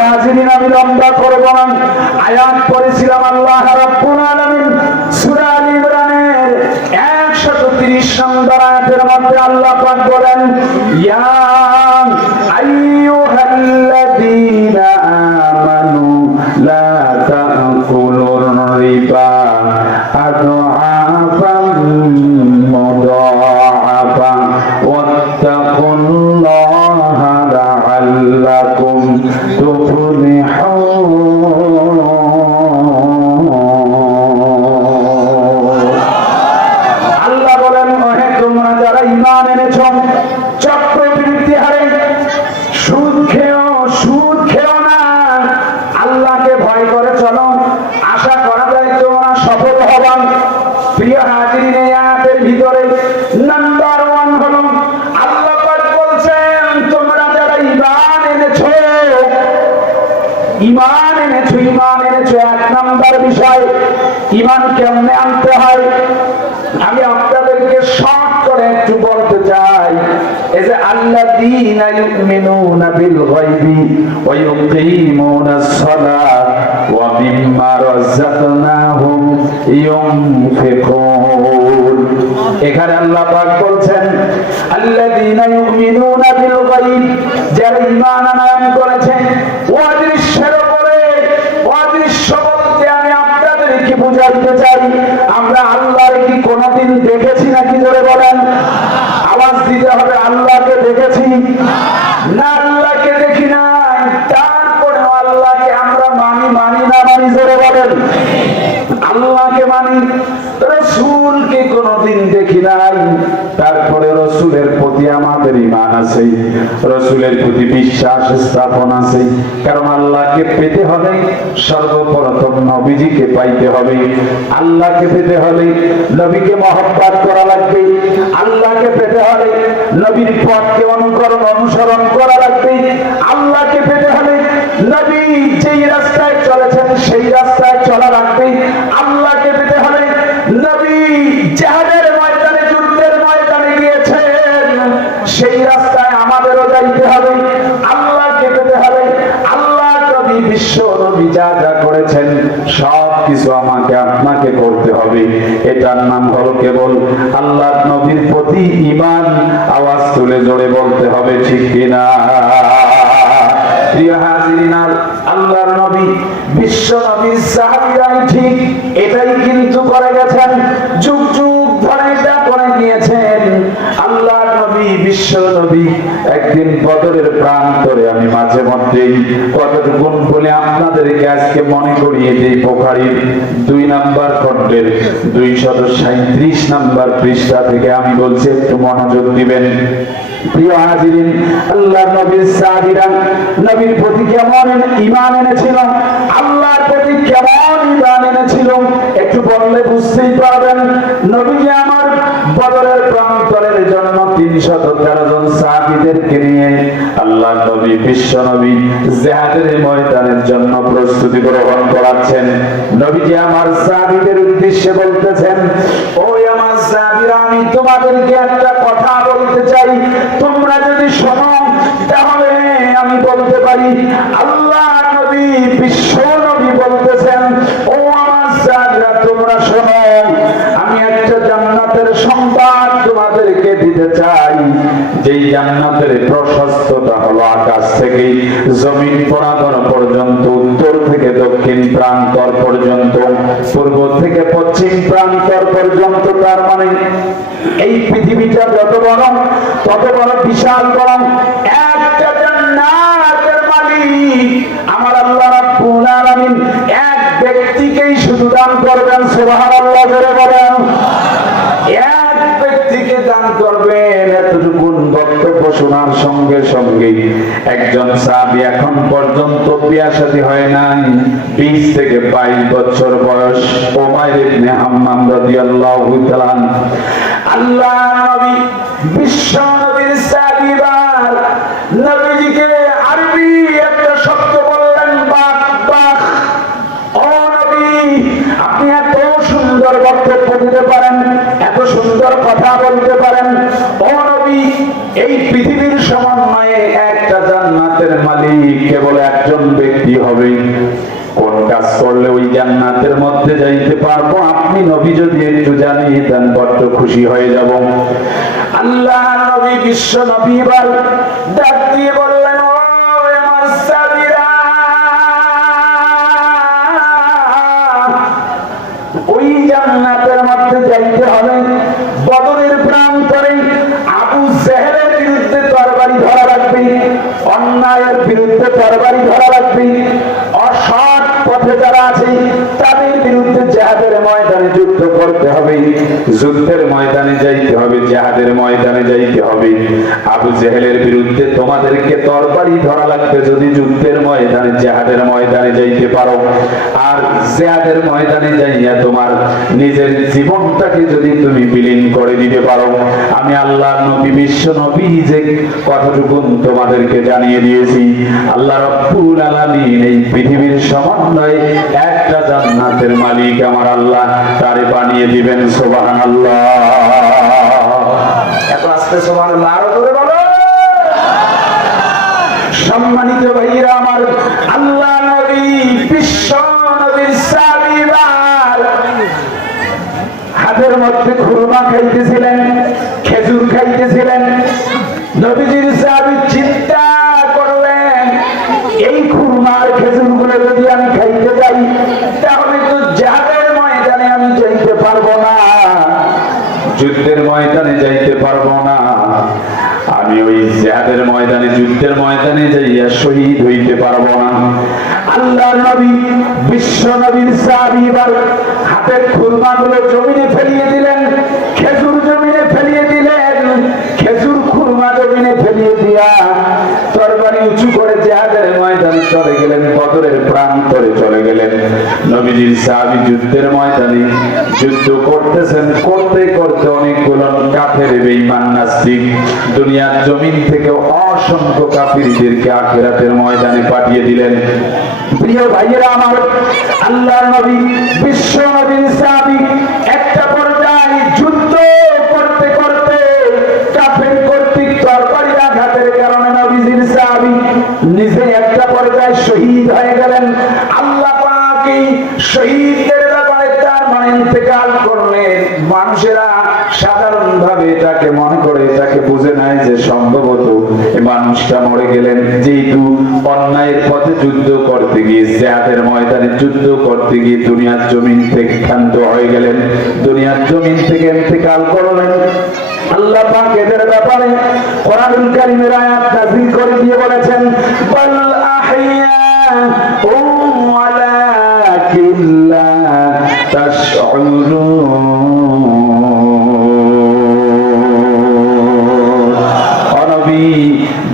হাজিরিন, আমি লম্বা করব আয়াত করেছিলাম আল্লাহ রাব্বুল আলামিন সূরা আল ইমরানের 130 নম্বর আয়াতের মধ্যে আল্লাহ পাক বলেন, ইয়া প্রিয় ভিতরে নাম্বার ওয়ান হলো আল্লাহ বলছেন, তোমরা যারা এক নাম্বার বিষয় কেমনে আনতে হয়? আমি আপনাদেরকে শর্ট করে একটু বলতে চাই, এই যে আল্লাযীনা ইউমিনুনা বিল গায়বি ওয়া ইউকিমুনাস সালাত ওয়া মিম্মা রাযাকনাহুম ইউনফিকুন এখানে আল্লাহ পাক বলছেন, আল্লাযীনা ইউমিনুনা বিল গায়ব যারা ঈমান আনয়ন করেছেন অদৃশ্যের উপরে, অদৃশ্য চাই, আমরা আল্লাহর কি কোনোদিন দেখেছি নাকি জোরে বলেন? আওয়াজ দিতে হবে, আল্লাহকে দেখেছি? না আছে, রসুলের প্রতি বিশ্বাস স্থাপন আছে। কারণ আল্লাহকে পেতে হলে সর্বপ্রথম নবীজিকে পাইতে হবে। আল্লাহকে পেতে হলে নবীকে মহব্বাত করা লাগবে। আল্লাহকে পেতে হলে নবীর পথকে অনুকরণ, অনুসরণ করা লাগবে। কিছু আমাকে আপনাকে করতে হবে। এটার নাম হল কেবল আল্লাহ নবীর প্রতি ইমান আওয়াজ তুলে জোরে বলতে হবে, ঠিক কিনা? ঠিক এটাই কিন্তু করে গেছেন। যুগ যুগ ধরে এটা করে আল্লাহর নবী বিশ্ব নবী একদিন বদরের আমি বলছি, একটু মনোযোগ দিবেন। প্রিয় হাজিরিন আল্লাহ নবীর নবীর প্রতি কেমন ঈমান এনেছিল? আল্লাহর প্রতি কেমন ঈমান এনেছিল? একটু বললে বুঝতেই পারবেন, নবীজি আমার বদরের প্রান্তরের জন্য তিনশত তেরো নিয়ে জন্য প্রস্তুতি করাচ্ছেন। আমার সাহাবীদের উদ্দেশ্যে বলতেছেন ওই আমার সাহাবীরা আমি তোমাদেরকে একটা যেই জান্নাতের প্রশস্ততা হলো আকাশ থেকে জমিন পরাগণ পর্যন্ত, উত্তর থেকে দক্ষিণ প্রান্তর পর্যন্ত, পূর্ব থেকে পশ্চিম প্রান্তর পর্যন্ত, তার মানে এই পৃথিবীটা যত বড়, তত বড় বিশাল বড় একটা জান্নাতের মালিক আমার আল্লাহ রাব্বুল আলামিন এক ব্যক্তিকেই শুধু দান করবেন, সুবহানাল্লাহ শোনার সঙ্গে সঙ্গে। একজন সাহাবি এখন পর্যন্ত বিয়া হয় নাই। বিশ থেকে বাইশ বছর বয়স। ওমায় ইবনে হাম্মাম রাদিয়াল্লাহু তাআলা আল্লাহ নবী বিশ্ব নবীর সাহাবীবার কেবল একজন ব্যক্তি হবে। কোন কাজ করলে ওই জান্নাতের মধ্যে যাইতে পারব? আপনি নবী যদি একটু জানিয়ে দেন, বড্ড খুশি হয়ে যাব। আল্লাহ নবী, বিশ্ব নবী ডাক দিয়ে বিরুদ্ধে তরবারি ধরা লাগবে অসৎ পথে যারা আছে তাদের বিরুদ্ধে জাহাদের ময়দানে যুদ্ধ করতে হবে। যুদ্ধের ময়দানে যাইতে হবে, জাহাদের ময়দানে যাইতে হবে। আবু জেহেলের বিরুদ্ধে তোমাদেরকে তরবারি ধরা লাগবে যদি যুদ্ধের ময়দানে, জাহাদের ময়দানে যাইতে পারো। আর জিহাদের ময়দানে যাইয়া তোমার নিজের জীবনটাকে যদি তুমি বিলীন করে দিতে পারো। আমি আল্লাহ নবী, বিশ্ব নবী যে কতটুকু তোমাদেরকে জানিয়ে দিয়েছি। আল্লাহ রব্বুল আলামিন এই পৃথিবীর সমন্বয়ে একটা জান্নাতের মালিক আমার আল্লাহ, তারে বানিয়ে দিবেন, সুবহানাল্লাহ। এত আস্তে সুবহানাল্লাহ, আরও করে বলো। সম্মানিত ভাইরা আমার আল্লাহ নবী, বিশ্ব নবীর সাবিবার। হাতের মধ্যে খুরমা খাইতেছিলেন যুদ্ধের ময়দানে যাইয়া শহীদ হইতে পারব না। আল্লাহ নবী, বিশ্ব নবীর সাহাবী হাতের খুরমাগুলো জমিনে ফেলিয়ে দিলেন। খেজুর নবীজির সাহাবি যুদ্ধের ময়দানে যুদ্ধ করতেছেন করতে করতে অনেকগুলো কাফের বেঈমান নাস্তিক দুনিয়ার জমিন থেকে অসংখ্য কাফিরদেরকে আখেরাতের ময়দানে পাঠিয়ে দিলেন। প্রিয় ভাইয়েরা আমার আল্লাহ নবী, বিশ্ব নবীর সাহাবি একটা শহীদদের ব্যাপারে তার মানে ইন্তেকাল করলেন মানুষেরা সাধারণ ভাবে এটাকে মনে করে এটাকে বুঝে নেয় যে সম্ভবত মানুষটা মরে গেলেন। যেহেতু অন্যায়ের পথে যুদ্ধ করতে গিয়ে ময়দানে যুদ্ধ করতে গিয়ে দুনিয়ার জমিন থেকে ক্ষান্ত হয়ে গেলেন। দুনিয়ার জমিন থেকে ইন্তেকাল করলেন। আল্লাহ পাক এদের ব্যাপারে কারীমের আয়াত করে দিয়ে বলেছেন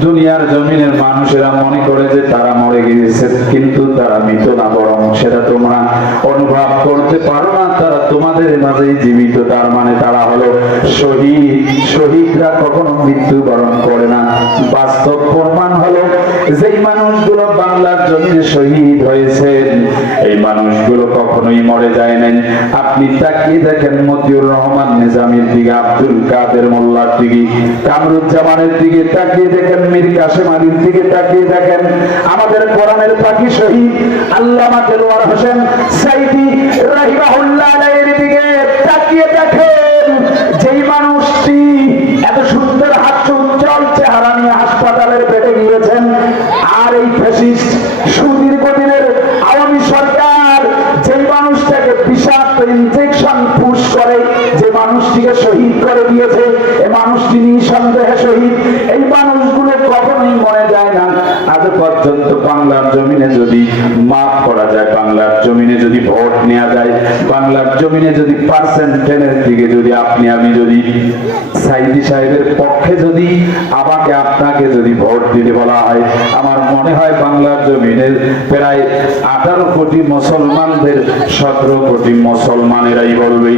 দুনিয়ার জমিনের মানুষেরা মনে করে যে তারা মরে গিয়েছে, কিন্তু তারা মৃত না বরং সেটা তোমরা অনুভব করতে পারো না। তারা তোমাদের মাঝেই জীবিত, তার মানে তারা হলো শহীদ। শহীদরা কখনো মৃত্যুবরণ করে না। বাস্তব প্রমাণ হলো, যেই মানুষগুলো বাংলার জমিনে শহীদ হয়েছেন, এই মানুষগুলো কখনোই মরে যায় নাই। আপনি তাকিয়ে দেখেন মতিউর রহমান, নিজামের দিকে, আব্দুল কাদের মোল্লার দিকে, কামরুজ্জামানের দিকে, তাকিয়ে দেখেন মীর কাসেম আলীর দিকে, তাকিয়ে দেখেন আমাদের কোরআনের পাখি শহীদ আল্লামা দেলোয়ার হোসেন সাইদি রাহিমাহুল্লাহ আলাইহির দিকে। শহীদ করে দিয়েছে। এ নিঃসন্দেহে শহীদ এই মানুষগুলো কখনোই মরে যায় না আজ পর্যন্ত বাংলার জমিনে যদি মাফ করা যায়, বাংলার জমিনে যদি ভোট নেওয়া যায়, বাংলার জমিনে যদি পার্সেন্টেনের দিকে যদি আপনি, আমি যদি সাইদি সাহেবের পক্ষে যদি আমাকে, আপনাকে যদি ভোট দিতে বলা হয়, আমার মনে হয় বাংলার জমিনের প্রায় আঠারো কোটি মুসলমানদের, সতেরো কোটি মুসলমানেরাই বলবে,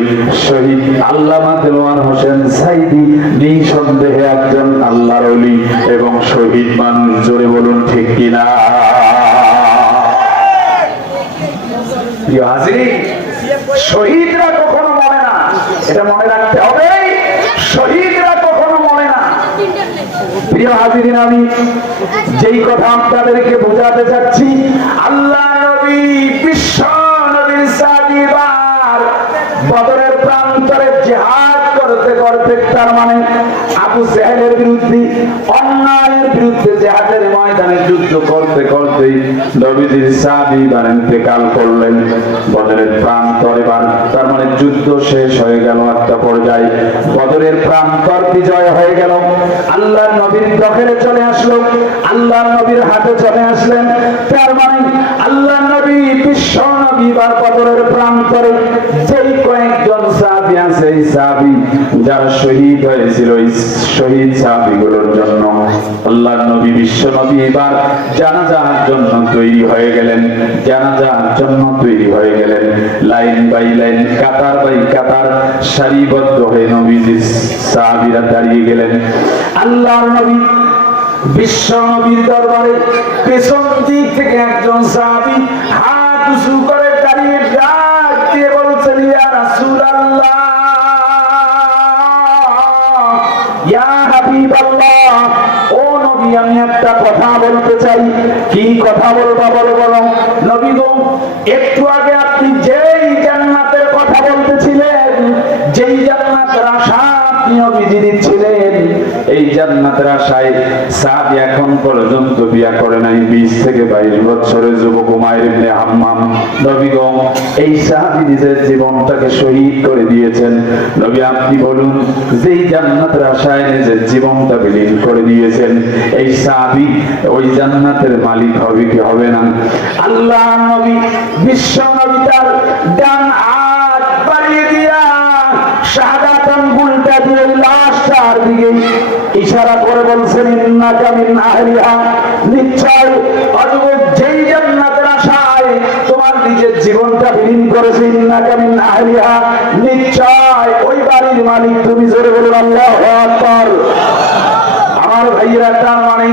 শহীদ আল্লামা দেওয়ান হোসেন সাইদি নিঃসন্দেহে একজন আল্লাহর অলি এবং শহীদ মানুষ, জোরে বলুন ঠিক কিনা? শহীদরা কখনো মরে না। এটা মনে রাখতে হবে, শহীদরা কখনো না। প্রিয় হাজিরিন, আমি যেই কথা আপনাদেরকে বোঝাতে চাচ্ছি, আল্লাহ নবী, বিশ্ব নবীর সাদিবার তার মানে আবু সেহেলের বিরুদ্ধে, অন্যায়ের বিরুদ্ধে জেহাদের ময়দানে যুদ্ধ করতে করতে নবীজির সাদিবার ইন্তেকাল করলেন। বদরের প্রান্তরে এবার, তার মানে যুদ্ধ শেষ হয়ে গেল একটা পর্যায়ে। বদরের প্রান্তর বিজয় হয়ে গেল। আল্লাহ নবীর দখলে চলে আসলো। আল্লাহ নবীর হাতে চলে আসলেন। তার মানে আল্লাহ নবী বিশ্ব নবী বা বদরের প্রান্তরে যেই কয়েকজন সাহাবী, যারা শহীদ হয়েছিল, এই শহীদ সাহাবীগুলোর জন্য আল্লাহ নবী, বিশ্ব নবী এবার জানাজার জন্য তৈরি হয়ে গেলেন, জানাজার জন্য তৈরি হয়ে গেলেন। লাইন বাই লাইন, কাতার বাই কাতার সারিবদ্ধ হয়ে নবীজি সাহাবীরা দাঁড়িয়ে গেলেন। আল্লাহর নবী, বিশ্ব নবীর দরবারে পেছন দিক থেকে একজন সাহাবী হাত উঁচু করে দাঁড়িয়ে ডাক দিয়ে বলছেন, ইয়া রাসূলুল্লাহ! ও নবী, আমি একটা কথা বলতে চাই। কি কথা বলবা বলো বলো। নবী একটু আগে আপনি যেই জান্নাতের কথা বলতেছিলেন, যেই জান্নাতের আশা আপনি এই জান্নাতের আশায় সাদ এখন পর্যন্ত বিয়া করে নাই, বিশ থেকে বাইশ বছরের যুবক হাম্মাম। নবীগণ এই সাহাবী নিজের জীবনটাকে শহীদ করে দিয়েছেন। নবী আপনি বলুন, যেই জান্নাতের আশায় নিজের জীবনটা বিলীন করে দিয়েছেন, এই সাহাবী ওই জান্নাতের মালিক হবে কি হবে না? আল্লাহ নবী, বিশ্ব নবী তার ডান হাত বাড়িয়ে দিয়া শাহাদাত আঙ্গুলটা দিয়ে লাশটার দিকে ইশারা করে বলছেন, ইন্নাকা মিন আহলিহা। নিশ্চয়, অযুবক যেই জান্নাতের আশায় তোমার নিজের জীবনটা বিলীন করেছে, ইন্নাকা মিন আহলিহা। নিশ্চয়, ওই বাড়ির মালিক তুমি জোরে বলুন, আল্লাহু আকবার। আমার ভাইয়েরা, তার মানে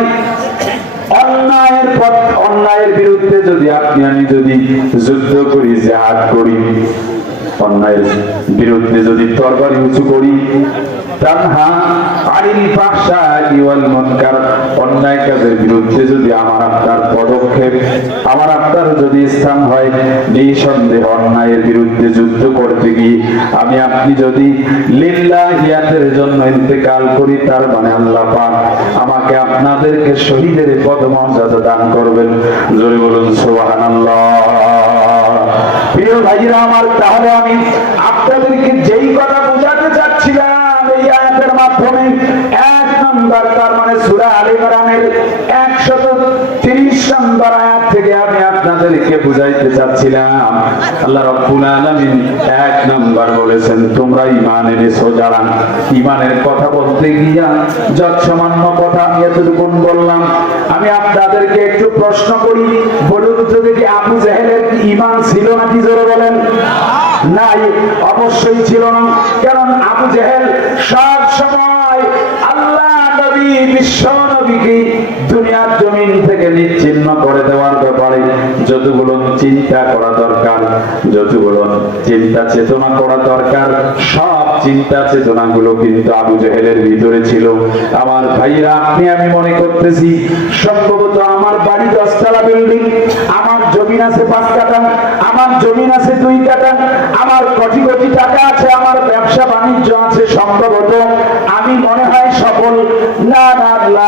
অন্যায়ের পথ, অন্যায়ের বিরুদ্ধে যদি আপনি, আমি যদি যুদ্ধ করি, জেহাদ করি, অন্যায়ের বিরুদ্ধে যদি তরবারি উঁচু করি তানহা আনিল ফাহশাই ওয়াল মুনকার। অন্যায় কাজের বিরুদ্ধে যদি আমার আপনার পদক্ষেপ, আমার আপনার যদি স্থান হয়, নিঃসন্দেহ অন্যায়ের বিরুদ্ধে যুদ্ধ করতে গিয়ে আমি আপনি যদি লিল্লাহিয়াতের জন্য ইন্তেকাল করি, তার মানে আল্লাহ পাক আমাকে আপনাদেরকে শহীদের পদমর্যাদা দান করবেন। জোরে বলুন, সুবহানাল্লাহ। প্রিয় ভাইরা আমার, তাহলে আমি আপনাদেরকে আপনাদেরকে বুঝাইতে চাচ্ছিলাম। আল্লাহ রাব্বুল আলামিন এক নম্বর বলেছেন, তোমরা ঈমান এনেছো ঈমানের কথা বলতে গিয়া যত সামান্য কথা আমি এতটুকু বললাম, আমি আপনাদেরকে একটু প্রশ্ন করি, বলুন তো দেখি আবু জাহেলের ঈমান ছিল নাকি জোরে বলেন? নাই, অবশ্যই ছিল না। কারণ আবু জেহেল সব সময় আল্লাহ নবী, বিশ্ব নবীকে দুনিয়ার জমিন থেকে নিচ্ছিন্ন করে দেওয়ার ব্যাপারে যতগুলো চিন্তা করা দরকার, যতগুলো চিন্তা চেতনা করা দরকার, সব চিন্তা চেতনা গুলো কিন্তু আবু জেহেলের ভিতরে ছিল। আমার ভাইরা আপনি আমি মনে করতেছি, সম্ভবত আমার বাড়ি দশতলা বিল্ডিং, আমার জমিন আছে পাঁচ কাটা আমার জমিন আছে দুই কাটা আমার কোটি কোটি টাকা আছে, আমার ব্যবসা বাণিজ্য আছে সম্ভবত। আমি মনে হয় সফল। না না আল্লাহ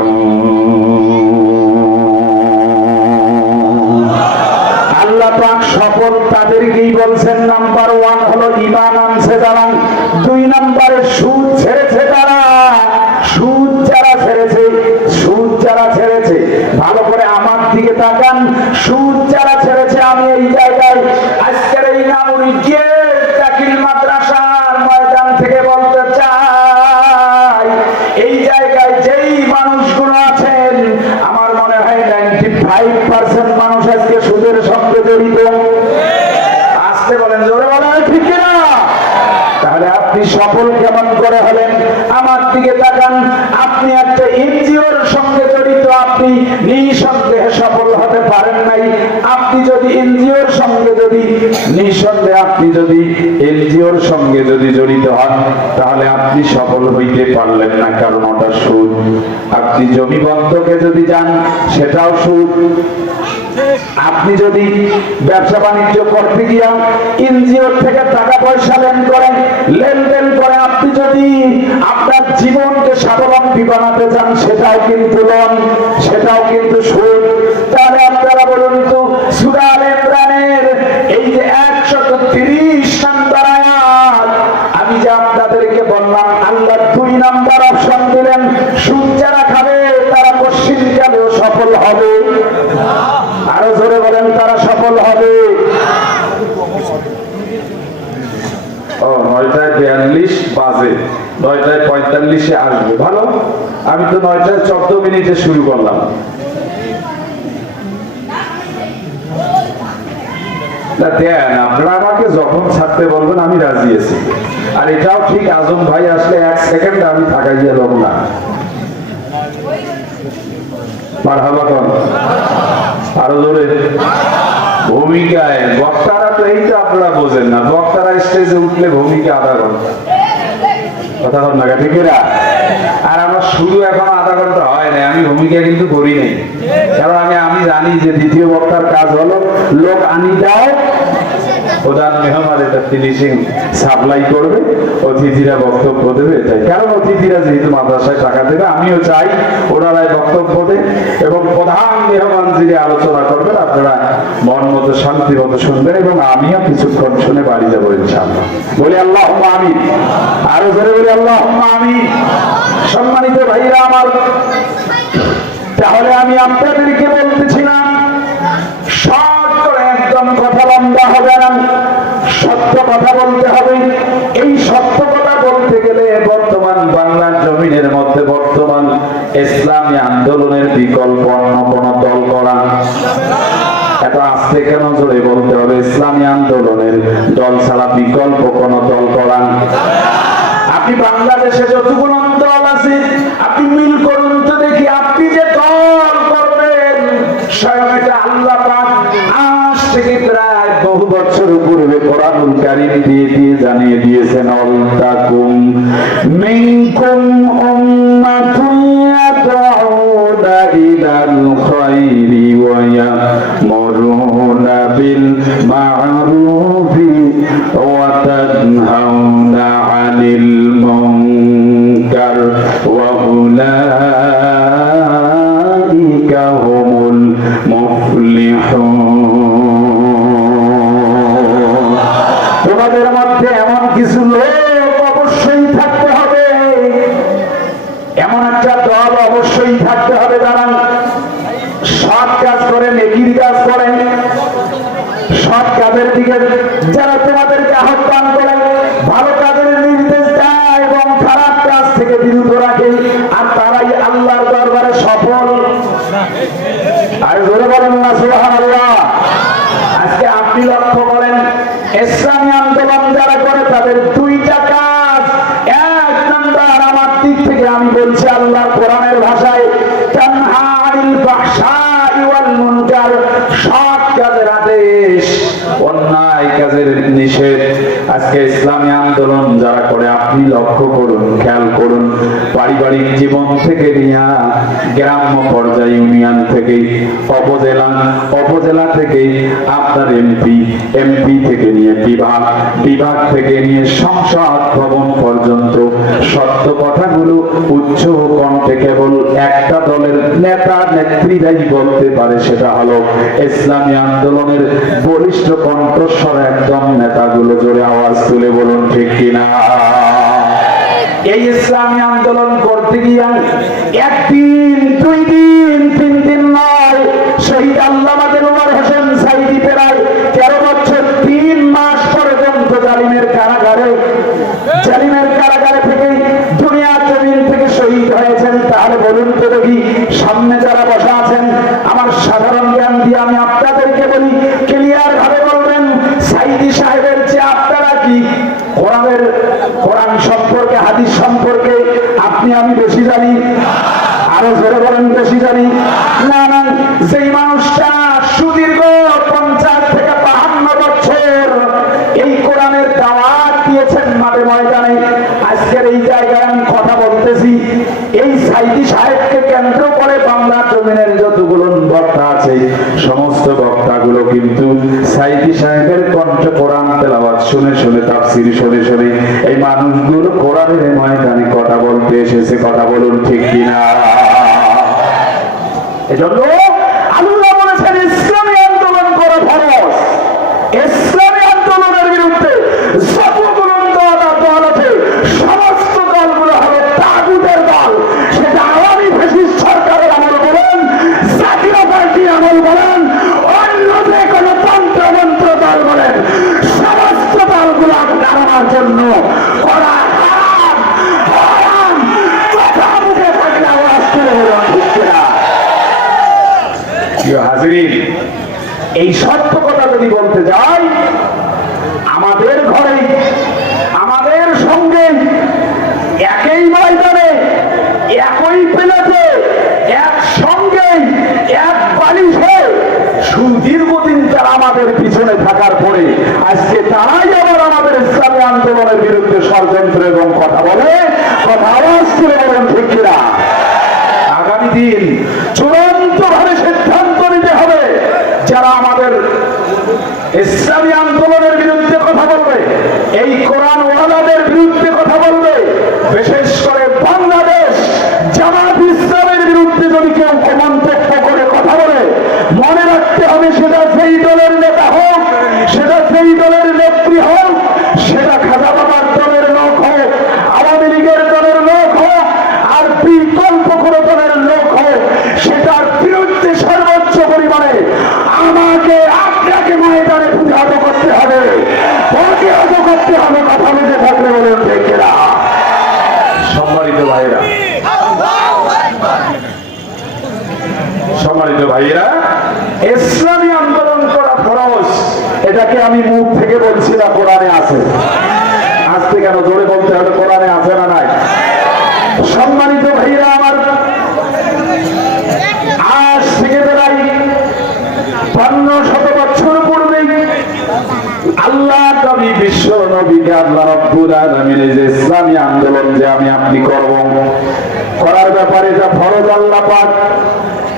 তাদেরকেই বলছেন নাম্বার ওয়ান হলো ইমান আনছে যারা দুই নাম্বারের সুদ ছেড়েছে তারা সুদ যারা ছেড়েছে সুদ যারা ছেড়েছে ভালো করে আমার দিকে তাকান সুদ যারা ছেড়েছে আমি এই জায়গায় আজকের এই নামুরি যে দাখিল মাদ্রাসার ময়দান থেকে বলতে চাই এই জায়গায় যেই মানুষগুলো আছেন আমার মনে হয় নাইনটি ফাইভ পার্সেন্ট মানুষ আজকে সুদের সঙ্গে জড়িত তাহলে আপনি সফল কেমন করে হলেন আমার দিকে তাকান আপনি একটা এনজিওর সঙ্গে জড়িত আপনি নিঃসন্দেহে সফল হতে পারেন নাই আপনি যদি এনজিওর সঙ্গে যদি নিঃসন্দেহে আপনি যদি এনজিওর সঙ্গে যদি জড়িত হন, তাহলে আপনি সফল হইতে পারলেন না, কারণ ওটা সুদ। আপনি জমি বন্ধকে যদি যান, সেটাও সুদ। আপনি যদি ব্যবসা বাণিজ্য করতে গিয়া এনজিও থেকে টাকা পয়সা লেন করেন, লেনদেন করে আপনি যদি আপনার জীবনকে স্বাবলম্বী বানাতে চান, সেটাও কিন্তু লোন, সেটাও কিন্তু সুদ তাহলে আপনারা বলুন তো সুরাল ইমরানের এই যে একশত তিরিশ নাম্বার আয়াত আমি যে আপনাদেরকে বললাম আল্লাহ দুই নাম্বার অপশন দিলেন সুদ যারা খাবে তারা পশ্চিমকালেও সফল হবে আরও জোরে বলেন তারা সফল হবে ও নয়টায় বিয়াল্লিশ বাজে নয়টায় পঁয়তাল্লিশে আসবে। ভালো? আমি তো নয়টায় চোদ্দ মিনিটে শুরু করলাম। দেন, আপনারা আমাকে যখন ছাড়তে বলবেন, আমি রাজি আছি। আর এটাও ঠিক, আজম ভাই আসলে এক সেকেন্ড আমি থাকাইয়া লোক না। আরও ভূমিকায়, বক্তারা তো এই তো আপনারা বোঝেন না। বক্তারা স্টেজে উঠলে ভূমিকা আদা ঘণ্টা। কথা বল না ঠিক না আর আমার শুধু এখন আধা ঘণ্টা হয় না আমি ভূমিকা কিন্তু করি নাই। কারণ আমি আমি জানি যে দ্বিতীয় বক্তার কাজ হলো, লোক আনি দাও প্রধান মেহমান, এটা ফিনিশিং সাপ্লাই করবে। অতিথিরা বক্তব্য দেবে, এটাই। কারণ অতিথিরা যেহেতু মাদ্রাসায় টাকা দেবে, আমিও চাই ওনারাই বক্তব্য দেয় এবং প্রধান মেহমান যিনি আলোচনা করবেন, আপনারা মন মতো, শান্তি মতো শুনবেন এবং আমিও কিছুক্ষণ শুনে বাড়ি যাব ইনশাআল্লাহ। বলি আল্লাহ আমি আরও ধরে বলি আল্লাহ আমি সম্মানিত ভাইরা আমার, তাহলে আমি আপনাদেরকে বলতেছিলাম ইসলামী আন্দোলনের বিকল্প অন্য কোন দল করা এত আস্তে কেন জোরে বলতে হবে? ইসলামী আন্দোলনের দল ছাড়া বিকল্প কোন দল করা আপনি বাংলাদেশে যতগুলো দল আছে, আপনি মিল করুন তো দেখি আপনি যে দল করবেন, স্বয়ং এটা আল্লাহ আজ থেকে প্রায় বহু বছর পূর্বে কোরআনুল কারীম দিয়ে দিয়ে জানিয়ে দিয়েছেন অলতাকুম মিনকুম উম্মাতুন খায়রি ওয়া দিক থেকে আমি বলছি আল্লাহ কোরআনের ভাষায় আদেশ, অন্যায় কাজের নিষেধ। আজকে ইসলামী আন্দোলন যারা করে আপনি লক্ষ্য করুন, খেয়াল করুন, পারিবারিক জীবন থেকে নিয়ে গ্রাম্য পর্যায়ে ইউনিয়ন থেকে, উপজেলা উপজেলা থেকে আপনার এমপি এমপি থেকে নিয়ে বিভাগ বিভাগ থেকে নিয়ে সংসদ ভবন পর্যন্ত। সত্য কথাগুলো উচ্চ কণ্ঠে কেবল একটা দলের নেতা নেত্রীরাই বলতে পারে, সেটা হলো ইসলামী আন্দোলনের বলিষ্ঠ কণ্ঠস্বর একদম নেতাগুলো জোরে আওয়াজ তুলে বলুন, ঠিক কিনা? এই ইসলামী আন্দোলন করতে গিয়ে একদিন দুই দিন তিন দিন নয় শহীদ আল্লামাদের জানি। না না, যেই মানুষটা সুদীর্ঘ পঞ্চাশ থেকে বাহান্ন বছর এই কোরআনের দাওয়াত দিয়েছেন মাঠে ময়দানে। আজকের এই জায়গায় আমি কথা বলতেছি, এই সাইদি সাহেবকে কেন্দ্র করে বাংলা জমিনের যতগুলো বক্তা আছে, সমস্ত বক্তাগুলো কিন্তু সাইদি সাহেবের কণ্ঠ কোরআন তেলাওয়াত শুনে শুনে, তাফসির শুনে শুনে এই মানুষগুলো কোরআনের ময়দানে কথা বলতে এসেছে। কথা বলুন ঠিক কিনা? এজন্য এই সত্য কথা যদি বলতে যাই, আমাদের ঘরে, আমাদের সঙ্গে, একই ময়দানে, একই প্লেটে, একসঙ্গে, এক বালিশে সুদীর্ঘদিন তারা আমাদের পিছনে থাকার পরে আজকে তারাই আবার আমাদের ইসলামী আন্দোলনের বিরুদ্ধে ষড়যন্ত্র এবং কথা বলে, কথা আওয়াজ করে বলেন ঠিক? আগামী দিন চূড়ান্ত ভাবে সিদ্ধান্ত নিতে হবে যারা আমাদের ইসলামী আন্দোলনের বিরুদ্ধে কথা বলবে এই কোরআন ওয়ালাদের বিরুদ্ধে কথা বলবে বিশেষ করে বাংলাদেশ জামাত ইসলামের বিরুদ্ধে যদি কেউ মন্তব্য করে কথা বলে মনে রাখতে হবে সেটা সেই দলের নেতা হোক সেটা সেই দলের নেত্রী হোক সেটা খাজা বাবার দলের লোক হোক আওয়ামী লীগের দলের লোক হোক আর বিকল্প কোন দলের লোক হোক সেটার বিরুদ্ধে সর্বোচ্চ পরিমাণে আমাকে আপনাকে ময়দানে প্রতিহত করতে হবে প্রতিহত করতে হবে কথা বলতে থাকলে বলে দেখেরা সম্মানিত ভাইরা সম্মানিত ভাইরা, ইসলামী আন্দোলন করা ফরজ। এটাকে আমি মুখ থেকে বলছি না, কোরআনে আছে। আজকে কেন, জোরে বলতে হবে, কোরআনে আছে না নাই? সম্মানিত ভাইরা আমার, আজ থেকে বেড়াই পান্ন শত বছর পূর্বে আল্লাহ নবী বিশ্ব নবীকে আল্লাহ রব্বুল আলামিন যে ইসলামী আন্দোলন যে আমি আপনি করব, করার ব্যাপারে যা ফরজ আল্লাহ পাক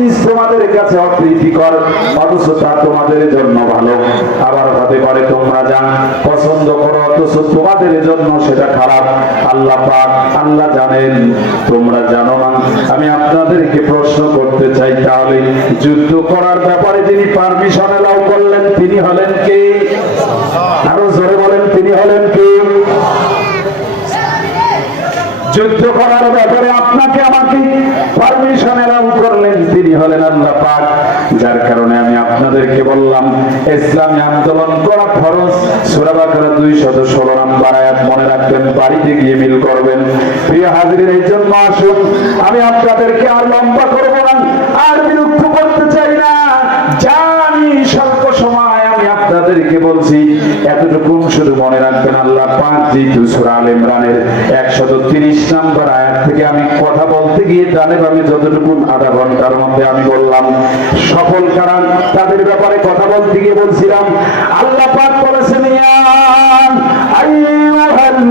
জিনিস তোমাদের কাছে অপ্রীতিকর অথচ তা তোমাদের জন্য ভালো। আবার হতে পারে তোমরা যা পছন্দ করো, অথচ তোমাদের জন্য সেটা খারাপ। আল্লাহ পাক, আল্লাহ জানেন, তোমরা জানো না। আমি আপনাদেরকে প্রশ্ন করতে চাই, তাহলে যুদ্ধ করার ব্যাপারে যিনি পারমিশন এলাও করলেন, তিনি হলেন কে? আরও জোরে বলেন, তিনি হলেন কে? যুদ্ধ করার ব্যাপারে আপনাকে আমাকে পারমিশন তিনি হলেন আল্লাহ পাক, যার কারণে আমি আপনাদেরকে বললাম, ইসলামী আন্দোলন করা ফরজ। সূরা বাকারা 216 নাম্বার আয়াত মনে রাখবেন, বাড়িতে গিয়ে মিল করবেন। প্রিয় হাজিরের এই জন্য আসুন, আমি আপনাদেরকে আর লম্বা করব না, আর বিরক্ত করতে চাই না। জানি আমি সমাজ আপনাদেরকে বলছি এতটুকু শুধু মনে রাখবেন আল্লাহ পাক যেহেতু সূরা আল ইমরানের 130 নম্বর আয়াত থেকে আমি কথা বলতে গিয়ে জানেন আমি যতটুকু আধা ঘণ্টার মধ্যে আমি বললাম, সফল কারণ তাদের ব্যাপারে কথা বলতে গিয়ে বলছিলাম, আল্লাহ পাক বলেছেন, ইয়া আইয়ুহাল্লাযীনা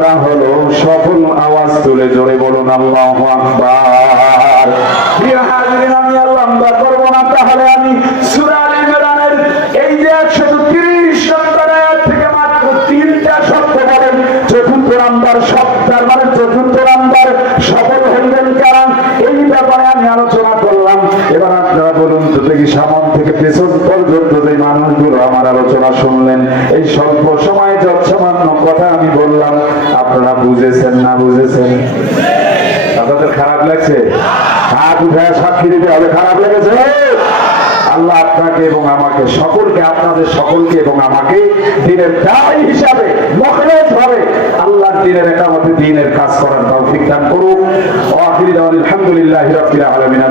তারা হলো সফল আওয়াজ তুলে জোরে বলুন, আল্লাহু না, তাহলে আমি এই যে 130 নম্বর আয়াত থেকে মাত্র তিনটা শব্দ বলেন, চতুর্থ নাম্বার সপ্তাহ মানে সফল হইলেন কারণ এই ব্যাপারে আমি আলোচনা করলাম। এবার আপনারা বলুন সামন থেকে পেছন আলোচনা শুনলেন। এই স্বল্প সময়ে যৎসামান্য কথা আমি বললাম, আপনারা বুঝেছেন না বুঝেছেন? আপনাদের খারাপ লাগছে? হাত উঠায় সাক্ষী দিতে হবে, খারাপ লেগেছে? আল্লাহ আপনাকে এবং আমাকে সকলকে, আপনাদের সকলকে এবং আমাকে দিনের দায় হিসাবে মখরজ ভাবে আল্লাহর দিনের একামতে, দিনের কাজ করার তৌফিক দান করুক। আলামিন।